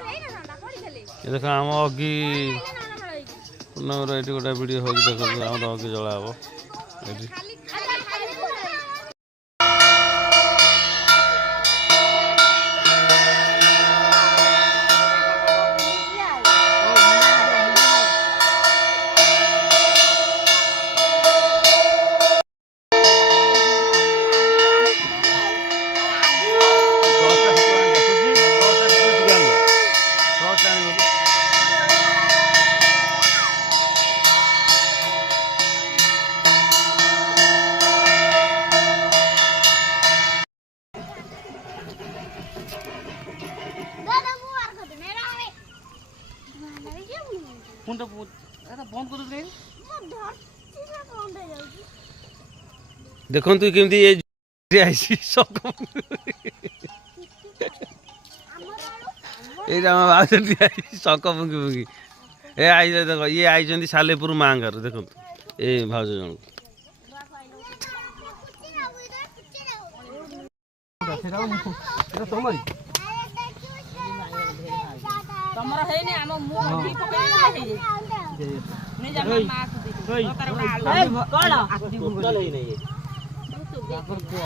देख आम अगी पूर्णमर ये गोटे भिड हो देख आम अगी जला हम ये देखो तु केमती शक फुंकी फुंकी ए आई देख ये आई सालेपुर माँ घर देखो ए भाज जन तमरा है ने हम मुंह भी पकड़ नहीं जा मां को दे कोन आती नहीं